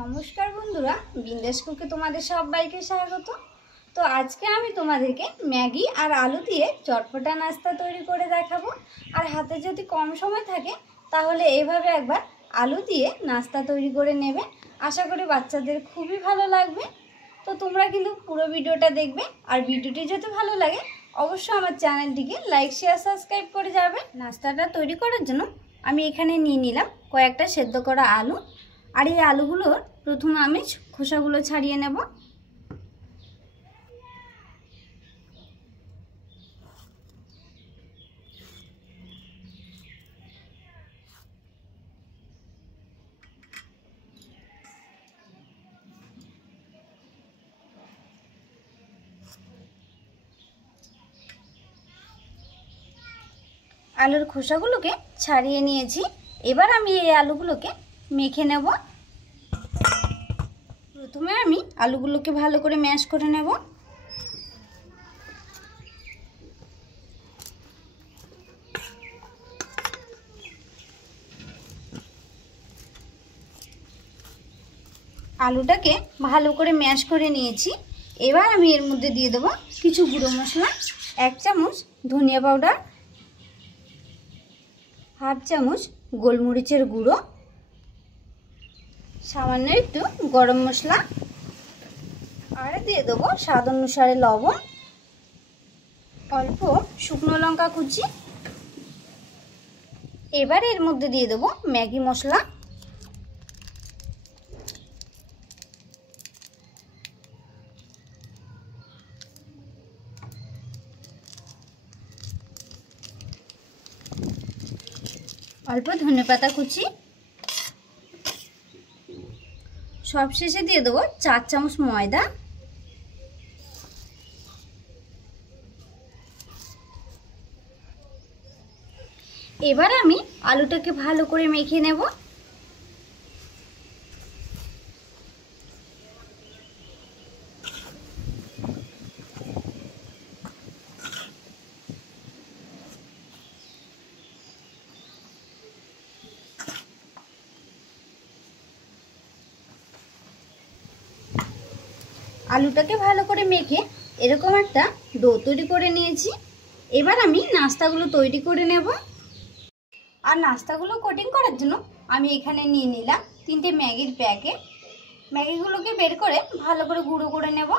নমস্কার বন্ধুরা, বিন্দাস কুকে তোমাদের সবাইকে স্বাগত। তো আজকে আমি তোমাদেরকে ম্যাগি আর আলু দিয়ে চটপটা নাস্তা তৈরি করে দেখাবো। আর হাতে যদি কম সময় থাকে তাহলে এইভাবে একবার আলু দিয়ে নাস্তা তৈরি করে নেবে। আশা করি বাচ্চাদের খুবই ভালো লাগবে। তো তোমরা কিন্তু পুরো ভিডিওটা দেখবে, আর ভিডিওটি যদি ভালো লাগে অবশ্যই আমার চ্যানেলটিকে লাইক শেয়ার সাবস্ক্রাইব করে যাবে। নাস্তাটা তৈরি করার জন্য আমি এখানে নিয়ে নিলাম কয়েকটা সেদ্ধ করা আলু। আর এই আলুগুলোর প্রথমে আমি খোসাগুলো ছাড়িয়ে নেব। আলুর খোসাগুলোকে ছাড়িয়ে নিয়েছি। এবার আমি এই আলুগুলোকে মেখে নেব। প্রথমে আমি আলুগুলোকে ভালো করে ম্যাশ করে নেব। আলুটাকে ভালো করে ম্যাশ করে নিয়েছি। এবার আমি এর মধ্যে দিয়ে দেবো কিছু গুঁড়ো মশলা, 1 চামচ ধনিয়া পাউডার, হাফ চামচ গোলমরিচের গুঁড়ো, সামান্য একটু গরম মশলা, আর দিয়ে দেবো স্বাদ অনুসারে লবণ, অল্প শুকনো লঙ্কা কুচি। এবার এর মধ্যে দিয়ে দেবো ম্যাগি মশলা, অল্প ধনেপাতা কুচি, সবশেষে দিয়ে দেবো 4 চামচ ময়দা। এবার আমি আলুটাকে ভালো করে মেখে নেব। আলুটাকে ভালো করে মেখে এরকম একটা ডো তৈরি করে নিয়েছি। এবার আমি নাস্তাগুলো তৈরি করে নেব। আর নাস্তাগুলো কোটিং করার জন্য আমি এখানে নিয়ে নিলাম 3টে ম্যাগির প্যাকেট। ম্যাগিগুলোকে বের করে ভালো করে গুঁড়ো করে নেব।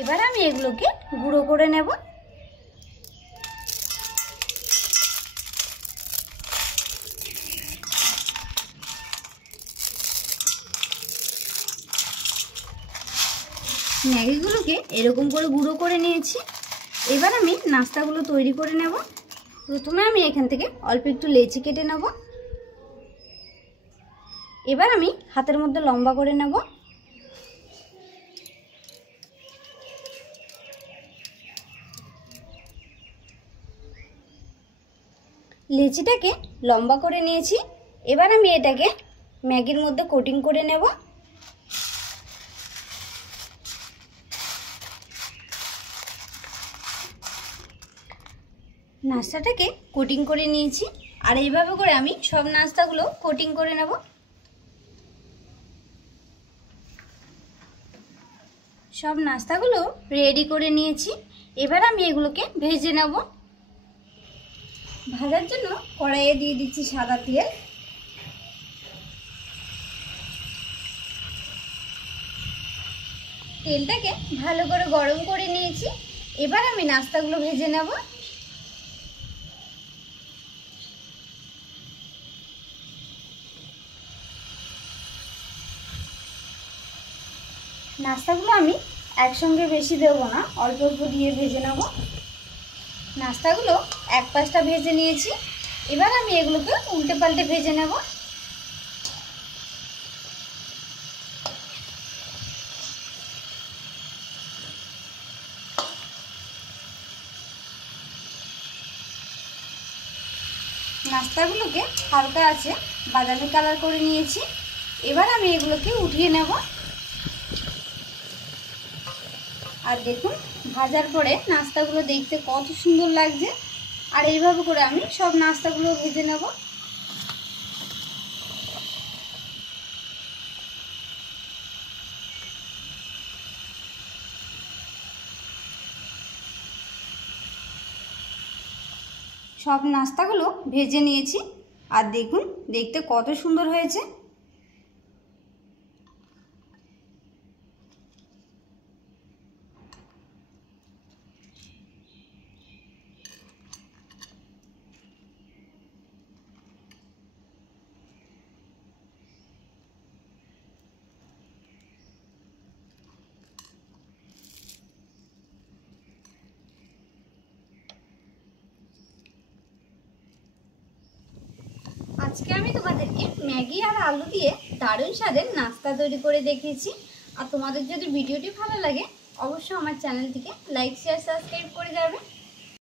এবার আমি এগুলোকে গুঁড়ো করে নেব। ম্যাগিগুলোকে এরকম করে গুঁড়ো করে নিয়েছি। এবার আমি নাস্তাগুলো তৈরি করে নেব। প্রথমে আমি এখান থেকে অল্প একটু লেচি কেটে নেব। এবার আমি হাতের মধ্যে লম্বা করে নেব। লেচিটাকে লম্বা করে নিয়েছি। এবার আমি এটাকে ম্যাগির মধ্যে কোটিং করে নেব। নাস্তাটাকে কোটিং করে নিয়েছি। আর এইভাবে করে আমি সব নাস্তাগুলো কোটিং করে নেব। সব নাস্তাগুলো রেডি করে নিয়েছি। এবার আমি এগুলোকে ভেজে নেব। ভাজার জন্য কড়াইয়ে দিয়ে দিচ্ছি সাদা তেল। তেলটাকে ভালো করে গরম করে নিয়েছি। এবার আমি নাস্তাগুলো ভেজে নেব। নাস্তাগুলো আমি একসঙ্গে বেশি দেবো না, অল্প অল্প দিয়ে ভেজে নেব। নাস্তাগুলো এক পাশটা ভেজে নিয়েছি। এবার আমি এগুলোকে উল্টে পাল্টে ভেজে নেব। নাস্তাগুলোকে হালকা আছে বাদামি কালার করে নিয়েছি। এবার আমি এগুলোকে উঠিয়ে নেব। আর দেখুন ভাজার পরে নাস্তাগুলো দেখতে কত সুন্দর লাগছে। আর এইভাবে করে আমি সব নাস্তাগুলো ভেজে নেব। সব নাস্তাগুলো ভেজে নিয়েছি। আর দেখুন দেখতে কত সুন্দর হয়েছে। আজকে আমি তোমাদেরকে ম্যাগি আর আলু দিয়ে দারুণ স্বাদের নাস্তা তৈরি করে দেখিয়েছি। আর তোমাদের যদি ভিডিওটি ভালো লাগে অবশ্যই আমার চ্যানেলটিকে লাইক শেয়ার সাবস্ক্রাইব করে যাবে।